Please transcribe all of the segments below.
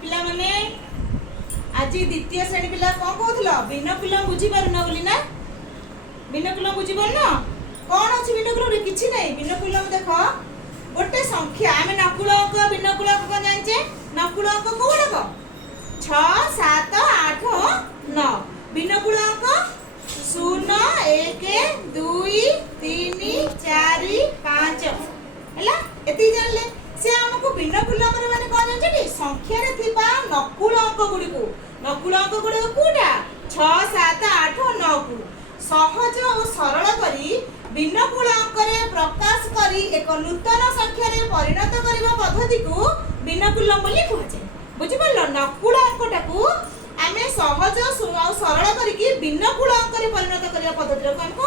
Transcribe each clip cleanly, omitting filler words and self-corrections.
पिला माने आज द्वितीय श्रेणी पिला कौन कहूल भिन्नकुलम बुझीपारुन बोली ना भिन्नकुलम बुझीपारुन कौन अच्छी भिन्नकुलम किसी नहीं भिन्नकुलम देख गोटे संख्या आम नकुल अंक भिन्नकुल अंक कौन जाने नकुल अंक कौन 6 7 8 9 भिन्नकुल अंक 0 1 2 3 4 5 है एति जानले से हमको भिन्नकुलम माने कौन जाने संख्या रे थिबा नकुल अंक गुडी को कोडा 6 7 8 9 को सहज और सरल करी भिन्नकुल अंक रे प्रकाश करी एक नूतन संख्या रे परिणत करबा पद्धति को भिन्नकुलम बोली कहजे बुझि परलो नकुल अंकटा को आमे सहज और सरल करी भिन्नकुल अंक रे परिणत करबा पद्धति को हम को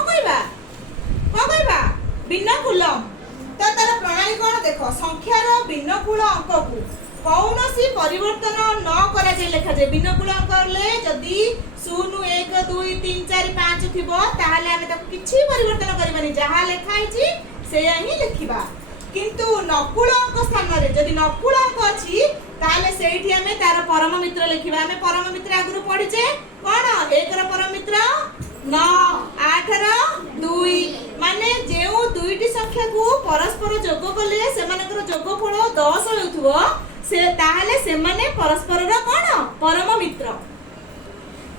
कहबा भिन्नकुलम तो तार प्रणाली कौन देख संख्यार भिन्नकुल अंक को कौन सी परिवर्तन न करा जाए लिखा जाए भिन्नकुल अंक ले जदी 0 1 2 3 4 5 थिबो ताहाले आमे ताको किछि परिवर्तन करबानी जहा लेखा आइछि सेया ही लिखिबा किंतु नकुल अंक स्थान रे जदी नकुल अंक अछि ताहाले सेठी आमे तार परम मित्र लिखिबा आमे परम मित्र आगुरु पढिचे कोन 1 र परम मित्र 9 8 र 2 माने जेउ दुईटी संख्या को परस्पर जोग कले सेमानकर जोगफल 10 हेउथबो से ताहाले से माने परस्पर रो कोन परम मित्र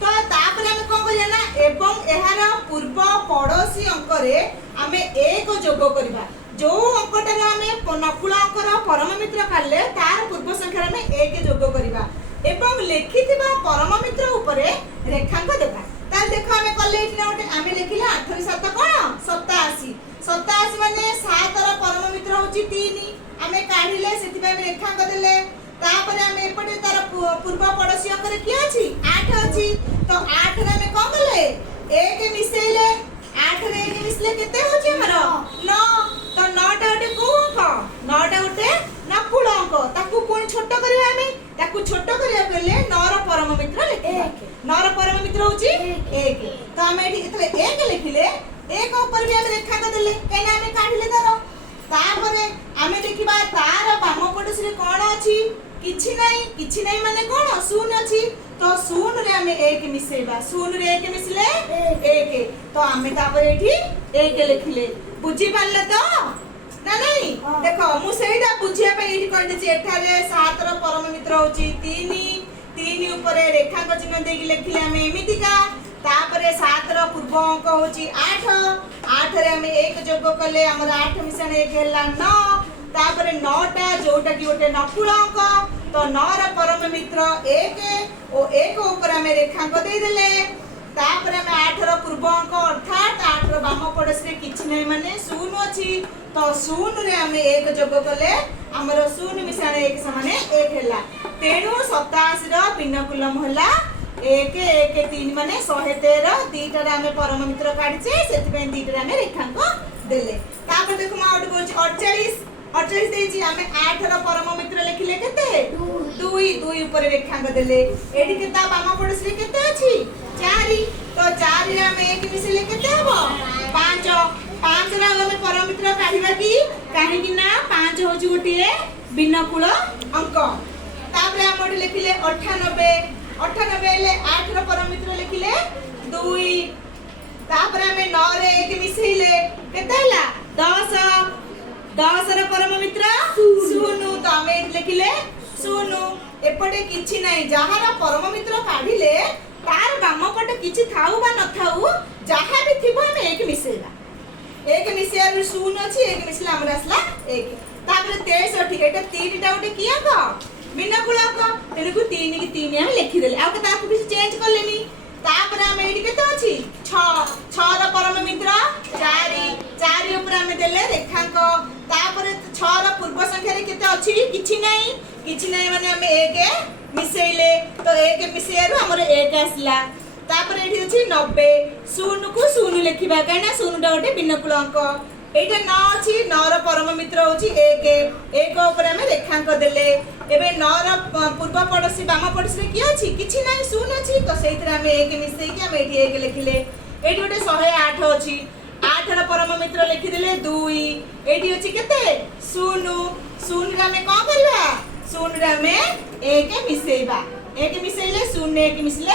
तो तापर हम कोन करिया ना एवं एहार पूर्व पड़ोसी अंक रे हमें एक जोग करबा जो अंकटा रे हमें नकुल अंक रो परम मित्र काले तार पूर्व संख्या रे हमें एक जोग करबा एवं लिखिथिबा परम मित्र ऊपरे रेखांक देबा तार देखो हमें कले इठना ओटे हमें लिखिला 8 रे 7 कोन 87 87 माने 7 रो परम मित्र होची 3 हमें काढिले सेति में रेखांक देले तापरे हमें एपटे तार पूर्व पड़ोसी अंक रे की अछि 8 अछि तो 8 रे हमें कोन कले 1 मिसेले 8 रे 1 मिसले केते होची हमरो 9 तो 9 टा ओटे को अंक 9 टा ओटे नकुल अंक ताकू कोन छोट करिया हमें ताकू छोट करिया गेले 9 रो परम मित्र लिखिबा 9 रो परम मित्र होची 1 तो हमें एठी एतले 1 लिखिले 1 ऊपर भी हम रेखांक देले केना हमें काढिले तारो तापरे हमें देखिबा तार बाम पड़ोसी रे कोन अछि किछि नै माने कोन 0 अछि तो 0 रे हमें 1 मिसेबा 0 रे 1 मिसले 1 तो हमें तापर एठी 1 लिखिले बुझी पाले तो ना नहीं देखो मु सेइडा बुझिया पे एठी कहै छि एठारे 7 रो परम मित्र होची 3 ऊपर रेखांक चिन्ह देकी लिखिले हमें एमितिका तापरे 7 रो पूर्व अंक होची 8 रे हमें 1 जोग कले हमर 8 मिशन 1 हैला 9 तापरे 9 टा जोटा की गोटे नकुल अंक तो 9 रो परम मित्र 1 और 1 ऊपर हमें रेखांक दे देले तापरे हमें 8 रो पूर्व अंक अर्थात 8 रो बाम पड़ोसी रे किछि नै माने 0 अछि तो 0 रे हमें 1 जोग कले हमर 0 मिशन 1 समान 1 हैला तेणु 87 रो भिन्नकुलम होला 1 1 3 माने 113 दीटा रे हमें परम मित्र काढिचे सेति पे दीटा रे हमें रेखांक देले तापर देखो मा आउट बोलछि 48 देछि हमें 8 रो परम मित्र लिखिले केते 2 ऊपर रेखांक देले एडी केता बाम पड़ोसी रे केते अछि 4 तो 4 रे हमें 1 मिसले केते हबो 5 रे हमें परम मित्र काढिबा की काहे कि ना 5 होछि गोटिए भिन्नकुल अंक तापर हम लिखिले 98 ले 8 रो परम मित्र लिखिले 2 तापर हमें 9 रे 1 मिसैले केते हला 10 रो परम मित्र 0 तो हमें लिखिले 0 एपटे किछि नै जहार परम मित्र काढिले तार बाम पटे किछि थाउ बा न थाउ जहा भी थिबो हम 1 मिसेला 1 मिसिया 0 अछि 1 मिसला हमरा असला 1 तापर 63 एटा 3 टा उठे की अंक भिन्नकुल अंक तेनु को 3 की 3 हम लिखि देले आ ताकू किछि चेंज करलेनी तापर हम एडी केते अछि 6 रो परम मित्र 4 ऊपर हम देले रेखांक तापर 6 रो पूर्व संख्या रे केते अछि किछि नै माने हम 1 मिसेइले तो 1 मिसेयारु हमर 1 आसला तापर एठी अछि 90 0 को 0 लिखिबा काना 0 टा ओटे भिन्नकुल अंक एटा 9 अछि 9 रो परम मित्र होछि 1 ऊपर हम रेखांक देले एबे 9 रो पूर्व पड़ोसी बाम पड़ोसी रे की अछि किछि नै 0 अछि तो सेइतरा हम 1 मिसेई कि हम एठी 1 लिखिले एठी ओटे 108 अछि 8 रो परम मित्र लिखि देले 2 एठी अछि केते 0 रे हम कोन करबा 0 रे हम एक मिसेइबा एक मिसेइले शून्य एक मिसले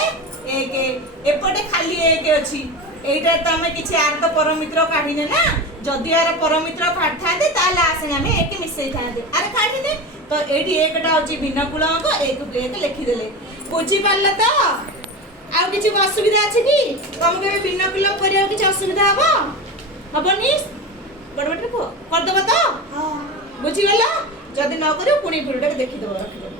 एक एपटे खाली एक अछि एटा तमे किछि आर तो परमित्र काढिने ना जदि आर परमित्र काढथाते ताले आसे हम एक मिसेइ थाते अरे काढि दे तो एठी एकटा अछि भिन्न कुलक एक एक लिखि देले बुझी पारला तो आ किछि असुविधा अछि कि तुम के भिन्न कुल करिया किछि असुविधा हबो हबनी बड़ बड़ को कर दबो तो हां बुझी गेला जदि न करियो पुणी भिडियो देखि दबो रखि